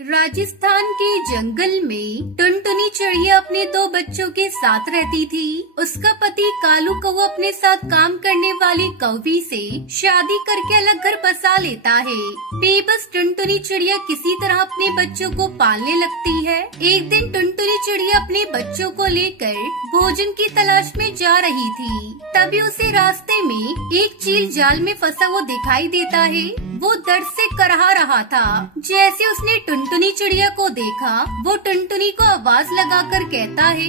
राजस्थान के जंगल में टुनटुनी चिड़िया अपने दो बच्चों के साथ रहती थी। उसका पति कालू कौवा अपने साथ काम करने वाली कौवी से शादी करके अलग घर बसा लेता है। बेबस टुनटुनी चिड़िया किसी तरह अपने बच्चों को पालने लगती है। एक दिन टुनटुनी चिड़िया अपने बच्चों को लेकर भोजन की तलाश में जा रही थी। तभी उसे रास्ते में एक चील जाल में फंसा हुआ दिखाई देता है। वो दर्द से करहा रहा था। जैसे उसने टुनटुनी चिड़िया को देखा, वो टुनटुनी को आवाज लगाकर कहता है,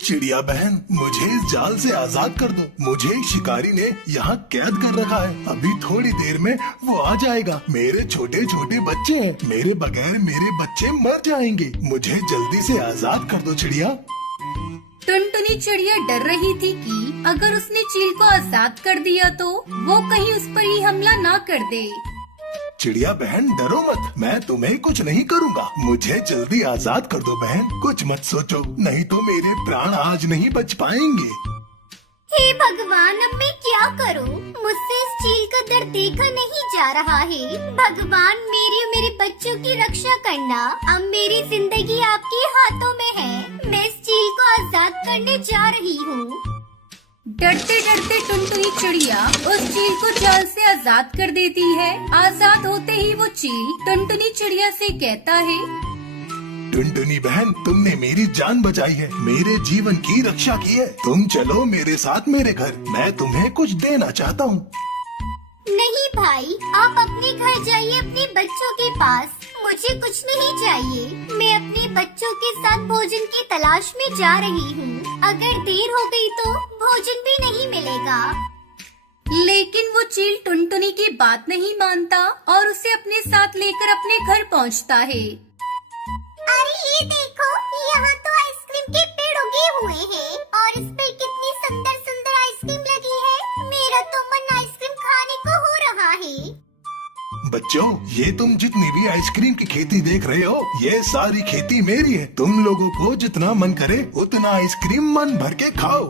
चिड़िया बहन, मुझे इस जाल से आजाद कर दो। मुझे एक शिकारी ने यहाँ कैद कर रखा है। अभी थोड़ी देर में वो आ जाएगा। मेरे छोटे छोटे बच्चे हैं। मेरे बगैर मेरे बच्चे मर जाएंगे। मुझे जल्दी से आजाद कर दो चिड़िया। टुनटुनी चिड़िया डर रही थी कि अगर उसने चील को आजाद कर दिया तो वो कहीं उस पर ही हमला ना कर दे। चिड़िया बहन, डरो मत, मैं तुम्हें कुछ नहीं करूँगा। मुझे जल्दी आजाद कर दो बहन। कुछ मत सोचो, नहीं तो मेरे प्राण आज नहीं बच पाएंगे। हे भगवान, अब मैं क्या करूं? मुझसे इस चील का दर्द देखा नहीं जा रहा है। भगवान, मेरी और मेरे बच्चों की रक्षा करना। अब मेरी जिंदगी आपके हाथों में है। मैं इस चील को आजाद करने जा रही हूँ। डरते डरते टुनटुनी चिड़िया उस चील को जाल से आजाद कर देती है। आजाद होते ही वो चील टुनटुनी चिड़िया से कहता है, टुनटुनी बहन, तुमने मेरी जान बचाई है, मेरे जीवन की रक्षा की है। तुम चलो मेरे साथ मेरे घर। मैं तुम्हें कुछ देना चाहता हूँ। नहीं भाई, आप अपने घर जाइए, अपने बच्चों के पास। मुझे कुछ नहीं चाहिए। मैं अपने बच्चों के साथ भोजन की तलाश में जा रही हूँ। अगर देर हो गई तो भोजन भी नहीं मिलेगा। लेकिन वो चील टुनटुनी की बात नहीं मानता और उसे अपने साथ लेकर अपने घर पहुँचता है। अरे ये देखो, यहाँ तो आइसक्रीम के पेड़ उगे हुए हैं और इस पे कितनी सुंदर सुंदर आइसक्रीम लगी है। मेरा तो मन आइसक्रीम खाने को हो रहा है। बच्चों, ये तुम जितनी भी आइसक्रीम की खेती देख रहे हो, ये सारी खेती मेरी है। तुम लोगों को जितना मन करे उतना आइसक्रीम मन भर के खाओ।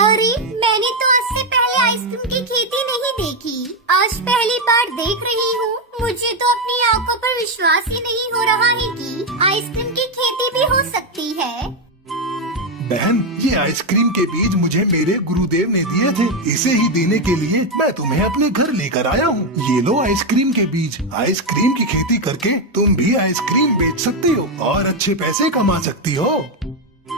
अरे, मैंने तो आज से पहले आइसक्रीम की खेती नहीं देखी। आज पहली बार देख रही हूँ। मुझे तो अपनी आंखों पर विश्वास ही नहीं हो रहा है कि आइसक्रीम की खेती भी हो सकती है। बहन, ये आइसक्रीम के बीज मुझे मेरे गुरुदेव ने दिए थे। इसे ही देने के लिए मैं तुम्हें अपने घर लेकर आया हूँ। ये लो आइसक्रीम के बीज। आइसक्रीम की खेती करके तुम भी आइसक्रीम बेच सकती हो और अच्छे पैसे कमा सकती हो।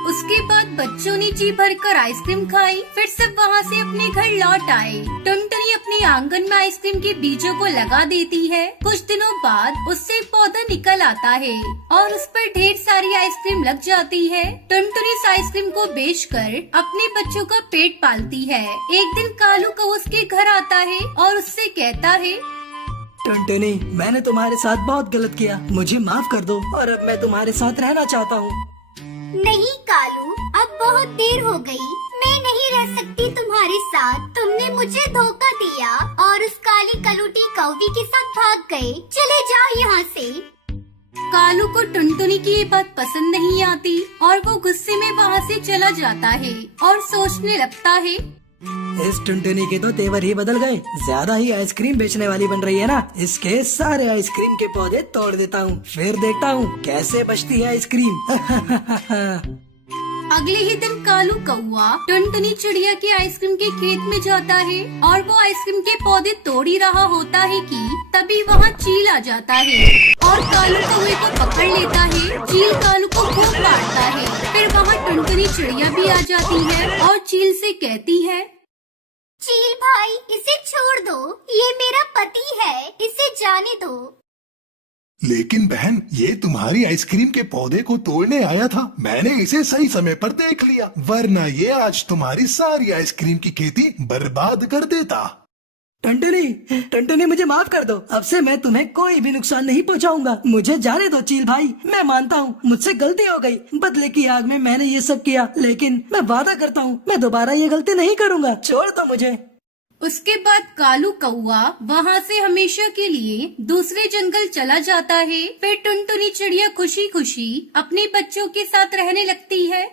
उसके बाद बच्चों ने जी भरकर आइसक्रीम खाई। फिर सब वहाँ से अपने घर लौट आए। टुनटुनी अपने आंगन में आइसक्रीम के बीजों को लगा देती है। कुछ दिनों बाद उससे एक पौधा निकल आता है और उस पर ढेर सारी आइसक्रीम लग जाती है। टुनटुनी इस आइसक्रीम को बेचकर अपने बच्चों का पेट पालती है। एक दिन कालू कौवा उसके घर आता है और उससे कहता है, टुनटुनी, मैंने तुम्हारे साथ बहुत गलत किया। मुझे माफ कर दो और अब मैं तुम्हारे साथ रहना चाहता हूँ। नहीं कालू, अब बहुत देर हो गई। मैं नहीं रह सकती तुम्हारे साथ। तुमने मुझे धोखा दिया और उस काली कलूटी कौवी के साथ भाग गए। चले जाओ यहाँ से। कालू को टुनटुनी की ये बात पसंद नहीं आती और वो गुस्से में वहाँ से चला जाता है और सोचने लगता है, इस टुनटुनी के तो तेवर ही बदल गए। ज्यादा ही आइसक्रीम बेचने वाली बन रही है ना। इसके सारे आइसक्रीम के पौधे तोड़ देता हूँ, फिर देखता हूँ कैसे बचती है आइसक्रीम। अगले ही दिन कालू कौवा टुनटुनी चिड़िया के आइसक्रीम के खेत में जाता है और वो आइसक्रीम के पौधे तोड़ ही रहा होता है कि तभी वहाँ चील आ जाता है और कालू कौवे को पकड़ लेता है। चील कालू को खूब मारता है। फिर वहाँ टुनटुनी चिड़िया भी आ जाती है और चील से कहती है, चील भाई, इसे छोड़ दो। ये मेरा पति है, इसे जाने दो। लेकिन बहन, ये तुम्हारी आइसक्रीम के पौधे को तोड़ने आया था। मैंने इसे सही समय पर देख लिया, वरना ये आज तुम्हारी सारी आइसक्रीम की खेती बर्बाद कर देता। टुनटुनी, मुझे माफ कर दो। अब से मैं तुम्हें कोई भी नुकसान नहीं पहुंचाऊंगा। मुझे जाने दो चील भाई। मैं मानता हूँ मुझसे गलती हो गई। बदले की आग में मैंने ये सब किया, लेकिन मैं वादा करता हूँ मैं दोबारा ये गलती नहीं करूँगा। छोड़ दो मुझे। उसके बाद कालू कौवा वहाँ से हमेशा के लिए दूसरे जंगल चला जाता है। फिर टुनटुनी चिड़िया खुशी खुशी अपने बच्चों के साथ रहने लगती है।